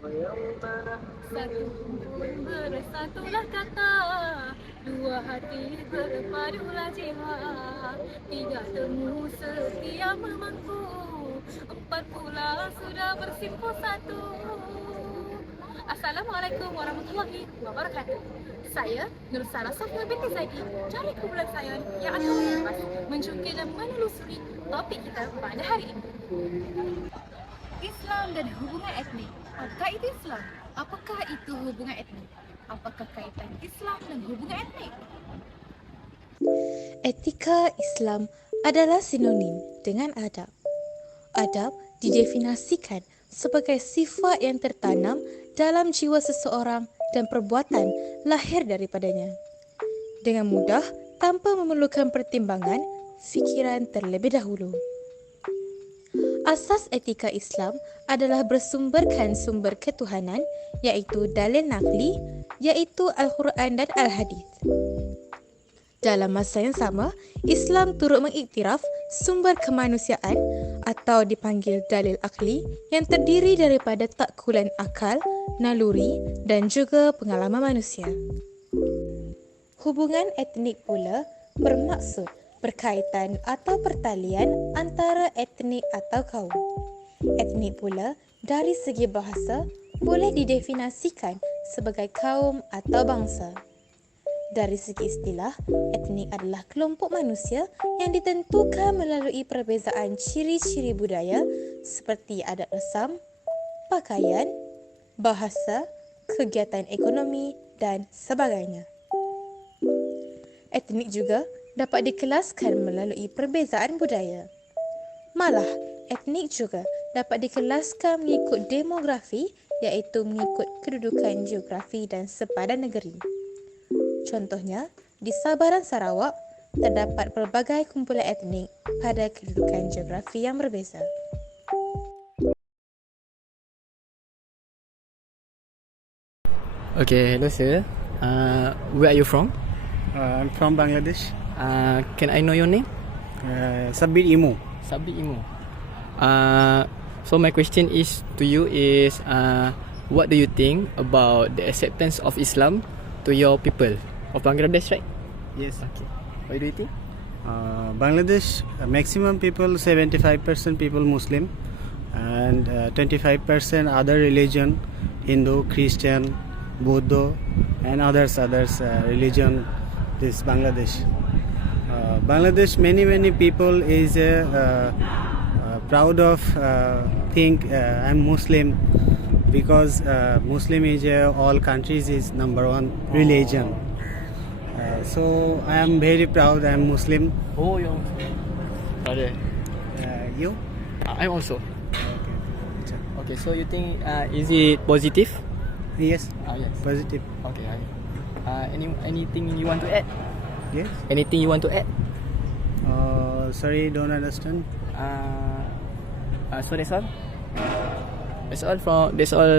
Satu pun bersatulah kata, dua hati berpadulah jiwa, tiga temu setia memangku, empat pula sudah bersimpul satu. Assalamualaikum warahmatullahi wabarakatuh. Saya Nur Sarah Safia binti Zaidi dari kumpulan saya yang akan mengupas, menjungkir dan menelusuri topik kita pada hari ini. Islam dan hubungan etnik. Apakah itu Islam? Apakah itu hubungan etnik? Apakah kaitan Islam dan hubungan etnik? Etika Islam adalah sinonim dengan adab. Adab didefinisikan sebagai sifat yang tertanam dalam jiwa seseorang dan perbuatan lahir daripadanya. Dengan mudah, tanpa memerlukan pertimbangan, fikiran terlebih dahulu. Asas etika Islam adalah bersumberkan sumber ketuhanan, iaitu dalil naqli, iaitu Al-Quran dan Al-Hadis. Dalam masa yang sama, Islam turut mengiktiraf sumber kemanusiaan atau dipanggil dalil akli yang terdiri daripada takkulan akal, naluri dan juga pengalaman manusia. Hubungan etnik pula bermaksud berkaitan atau pertalian antara etnik atau kaum. Etnik pula dari segi bahasa boleh didefinisikan sebagai kaum atau bangsa. Dari segi istilah, etnik adalah kelompok manusia yang ditentukan melalui perbezaan ciri-ciri budaya seperti adat resam, pakaian, bahasa, kegiatan ekonomi dan sebagainya. Etnik juga dapat dikelaskan melalui perbezaan budaya. Malah, etnik juga dapat dikelaskan mengikut demografi, iaitu mengikut kedudukan geografi dan sepadan negeri. Contohnya, di Sabah dan Sarawak, terdapat pelbagai kumpulan etnik pada kedudukan geografi yang berbeza. Okay, hello sir. Where are you from? I'm from Bangladesh. Can I know your name? Sabir Imo. Sabit Imo. So my question is to you is what do you think about the acceptance of Islam to your people of Bangladesh, right? Yes. Okay. What do you think? Bangladesh, maximum people, 75% people Muslim and 25% other religion, Hindu, Christian, Buddha and others religion. This Bangladesh. Bangladesh, many people is proud of think I'm Muslim because Muslim is all countries is number one religion. So I am very proud I am Muslim. Oh, you're Muslim. Brother. You? I'm also. Okay. Okay, so you think is it positive? Yes. Yes. Positive. Okay. Anything you want to add? Yes. Anything you want to add? Sorry, don't understand. So that's all. That's all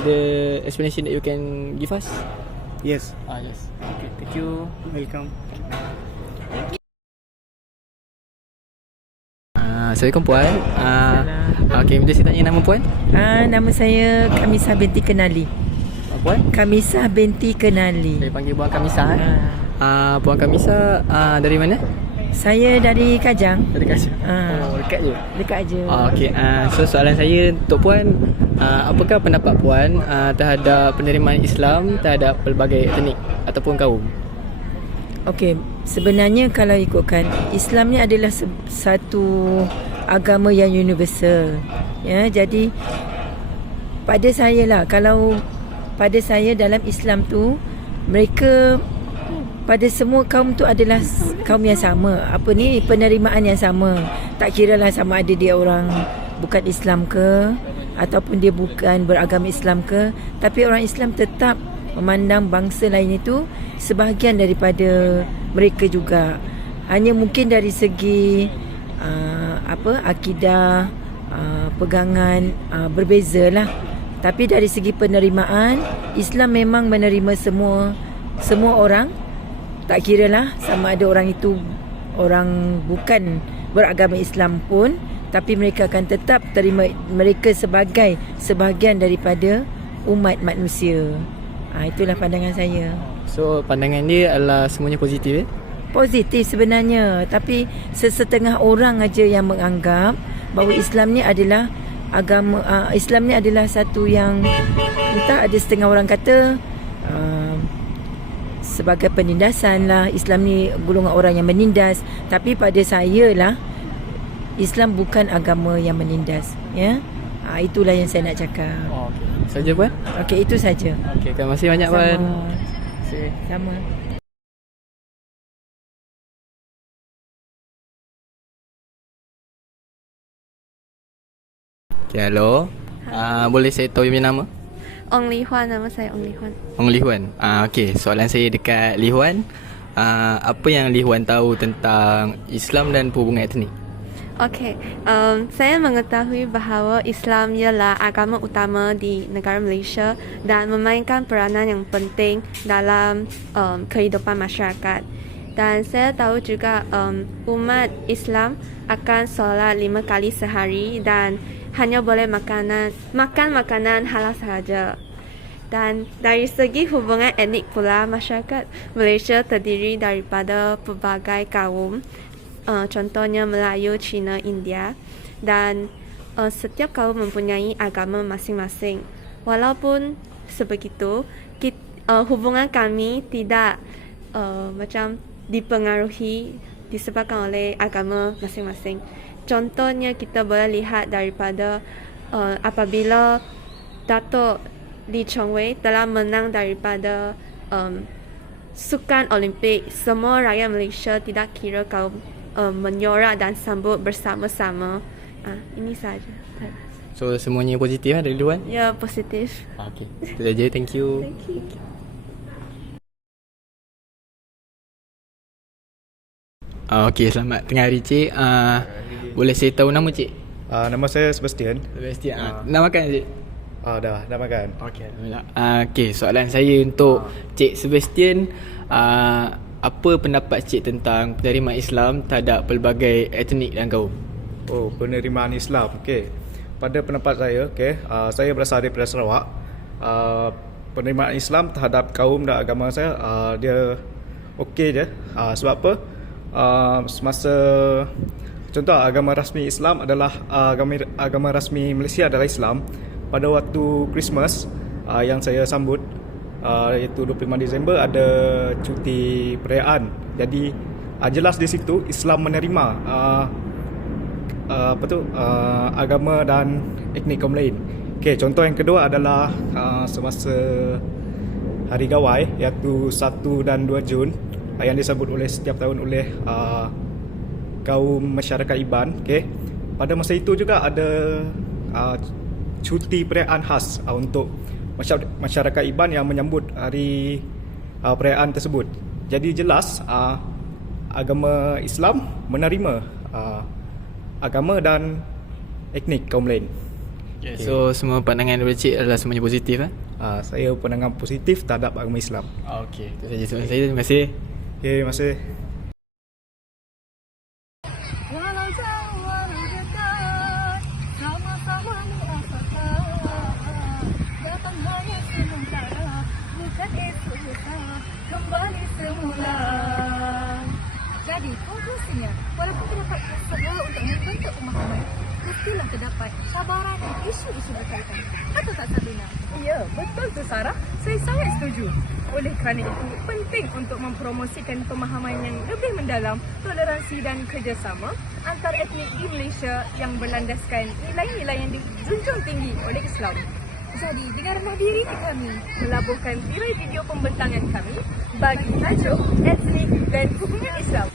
the explanation that you can give us. Yes. Yes. Okay. Thank you. Welcome. Assalamualaikum puan. Okay, boleh saya tanya nama puan? Nama saya Kamisah binti Kenali. Puan? Kamisah binti Kenali. Saya panggil puan Kamisah. Puan Kamisah dari mana? Saya dari Kajang. Dari Kajang. Oh, dekat je. Dekat je. Okay. So soalan saya untuk puan, apakah pendapat puan terhadap penerimaan Islam terhadap pelbagai etnik ataupun kaum? Okey, sebenarnya kalau ikutkan Islam ni adalah satu agama yang universal. Ya, jadi pada saya lah, kalau pada saya dalam Islam tu, mereka pada semua kaum tu adalah kaum yang sama. Apa ni, penerimaan yang sama. Tak kiralah sama ada dia orang bukan Islam ke ataupun dia bukan beragama Islam ke, tapi orang Islam tetap memandang bangsa lain itu sebahagian daripada mereka juga. Hanya mungkin dari segi akidah, pegangan berbezalah. Tapi dari segi penerimaan, Islam memang menerima semua orang. Tak kiralah sama ada orang itu orang bukan beragama Islam pun, tapi mereka akan tetap terima mereka sebagai sebahagian daripada umat manusia. Itulah pandangan saya. So pandangan dia adalah semuanya positif Positif sebenarnya, tapi sesetengah orang aja yang menganggap bahawa Islam ni adalah agama, Islam ni adalah satu yang entah ada setengah orang kata sebagai penindasan lah, Islam ni golongan orang yang menindas. Tapi pada saya lah, Islam bukan agama yang menindas, ya. Itulah yang saya nak cakap. Okay. Saja Puan? Okey, itu saja. Okay, terima kasih banyak Puan. Sama. Okay, hello. Boleh saya tahu punya nama? Ong Li Huan, nama saya Ong Li Huan. Ong Li Huan. Okay, soalan saya dekat Li Huan. Apa yang Li Huan tahu tentang Islam dan perhubungan etnik? Okey, saya mengetahui bahawa Islam ialah agama utama di negara Malaysia dan memainkan peranan yang penting dalam kehidupan masyarakat. Dan saya tahu juga umat Islam akan solat 5 kali sehari dan hanya boleh makan makanan halal sahaja. Dan dari segi hubungan etnik pula, masyarakat Malaysia terdiri daripada pelbagai kaum, contohnya Melayu, Cina, India, dan setiap kaum mempunyai agama masing-masing. Walaupun sebegitu, hubungan kami tidak macam dipengaruhi disebabkan oleh agama masing-masing. Contohnya kita boleh lihat daripada apabila Datuk Lee Chong Wei telah menang daripada Sukan Olimpik, semua rakyat Malaysia tidak kira kaum menyorak dan sambut bersama-sama. Ini saja. So semuanya positif dari luar? Ya, positif. Okay, itu saja. Thank you. Thank you. Okay, selamat tengah hari Cik. Boleh saya tahu nama Cik? Nama saya Sebastian. Sebastian. Nak makan Cik? Dah makan. Okay, alhamdulillah. Okay, soalan saya untuk Cik Sebastian. Apa pendapat Cik tentang penerimaan Islam terhadap pelbagai etnik dan kaum? Oh, penerimaan Islam. Okey. Pada pendapat saya, saya berasal daripada Sarawak. Penerimaan Islam terhadap kaum dan agama saya dia okey je. Sebab apa? Semasa contoh agama rasmi Islam adalah agama rasmi Malaysia adalah Islam. Pada waktu Christmas yang saya sambut, iaitu 25 Disember ada cuti perayaan. Jadi jelas di situ Islam menerima agama dan etnik kaum lain. Okey, contoh yang kedua adalah semasa Hari Gawai iaitu 1 dan 2 Jun yang disambut oleh setiap tahun oleh kaum masyarakat Iban. Okey, pada masa itu juga ada cuti perayaan khas untuk masyarakat Iban yang menyambut hari perayaan tersebut. Jadi jelas agama Islam menerima agama dan etnik kaum lain. Okay. So semua pandangan daripada Cik adalah semuanya positif Saya pandangan positif terhadap agama Islam. Okey, itu saja soalan saya. Terima kasih. Okay, terima kasih. Walau jauh walau dekat, sama-sama merasakan. Datang hanya sementara, bukan esok kembali semula. Jadi konklusinya, walaupun terdapat segala untuk membentuk pemahaman, mestilah terdapat cabaran dan isu-isu berkaitan. Betul tak Sabrina? Ya, betul tu Sarah. Saya sangat setuju. Oleh kerana itu, penting untuk mempromosikan pemahaman yang lebih mendalam, toleransi dan kerjasama antar etnik di Malaysia yang berlandaskan nilai-nilai yang dijunjung tinggi oleh Islam. Jadi, dengarlah diri kami melabuhkan tirai video pembentangan kami bagi tajuk etnik dan hubungan Islam.